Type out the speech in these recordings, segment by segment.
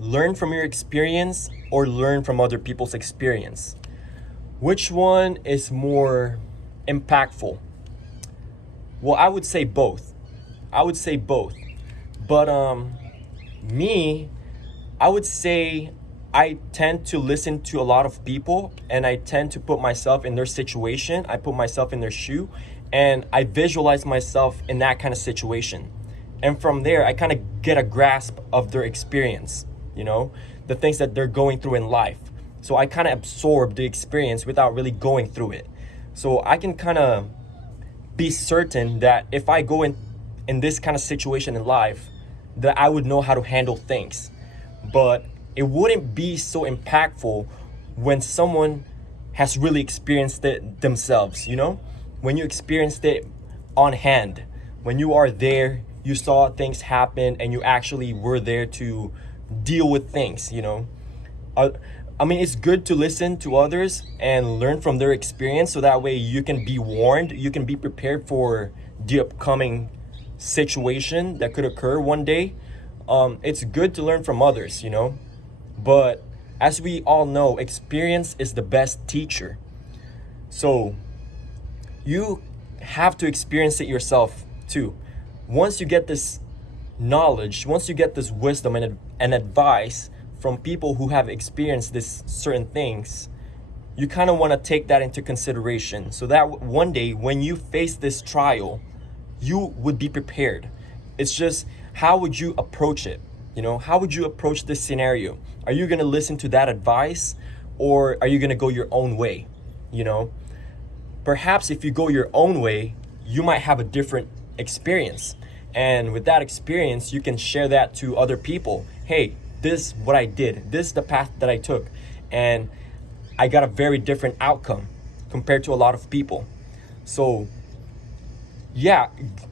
learn from your experience or learn from other people's experience? Which one is more impactful? Well, I would say both. I would say both. But me, I would say I tend to listen to a lot of people and I tend to put myself in their situation. I put myself in their shoe and I visualize myself in that kind of situation. And from there, I kind of get a grasp of their experience, the things that they're going through in life. So I kind of absorb the experience without really going through it. So I can kind of be certain that if I go in this kind of situation in life, that I would know how to handle things. But it wouldn't be so impactful when someone has really experienced it themselves, when you experienced it on hand, when you are there, you saw things happen and you actually were there to deal with things. I mean, it's good to listen to others and learn from their experience so that way you can be warned, you can be prepared for the upcoming situation that could occur one day. It's good to learn from others, but as we all know, experience is the best teacher. So you have to experience it yourself too. Once you get this knowledge, once you get this wisdom and advice from people who have experienced this certain things, you kind of want to take that into consideration so that one day when you face this trial, you would be prepared. It's just, how would you approach it? How would you approach this scenario? Are you going to listen to that advice or are you going to go your own way? Perhaps if you go your own way, you might have a different experience. And with that experience, you can share that to other people. Hey, this is what I did. This is the path that I took. And I got a very different outcome compared to a lot of people. So yeah,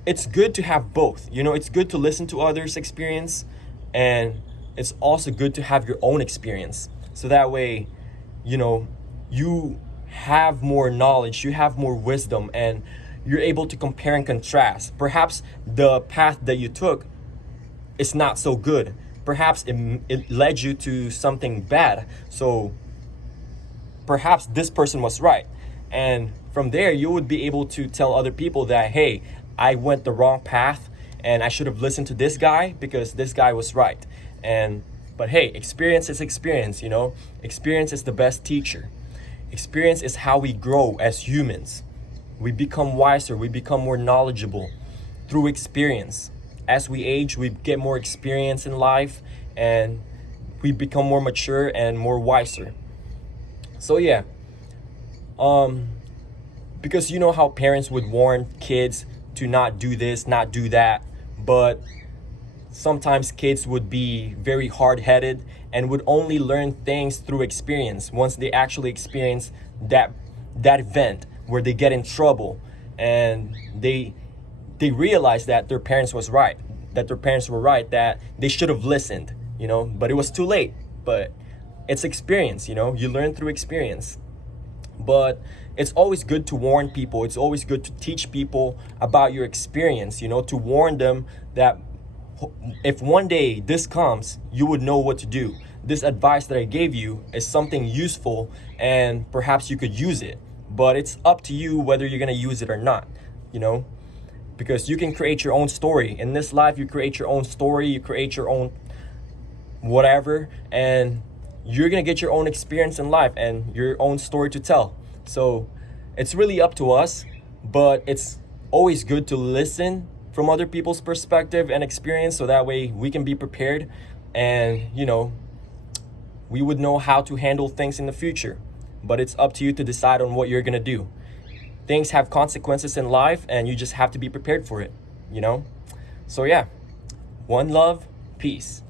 it's good to have both. It's good to listen to others' experience, and it's also good to have your own experience. So that way, you have more knowledge, you have more wisdom, and you're able to compare and contrast. Perhaps the path that you took is not so good. Perhaps it led you to something bad. So perhaps this person was right. And from there, you would be able to tell other people that, hey, I went the wrong path and I should have listened to this guy because this guy was right. But hey, experience is experience, Experience is the best teacher. Experience is how we grow as humans. We become wiser, we become more knowledgeable through experience. As we age, we get more experience in life and we become more mature and more wiser. So yeah, because you know how parents would warn kids to not do this, not do that, but sometimes kids would be very hard-headed and would only learn things through experience once they actually experience that event where they get in trouble and they realize that their parents were right, that they should have listened, but it was too late. But it's experience, you learn through experience. But it's always good to warn people. It's always good to teach people about your experience, to warn them that if one day this comes, you would know what to do. This advice that I gave you is something useful and perhaps you could use it. But it's up to you whether you're going to use it or not, because you can create your own story. In this life, you create your own story, you create your own whatever, and you're going to get your own experience in life and your own story to tell. So it's really up to us, but it's always good to listen from other people's perspective and experience so that way we can be prepared and, we would know how to handle things in the future. But it's up to you to decide on what you're going to do. Things have consequences in life and you just have to be prepared for it, So yeah, one love, peace.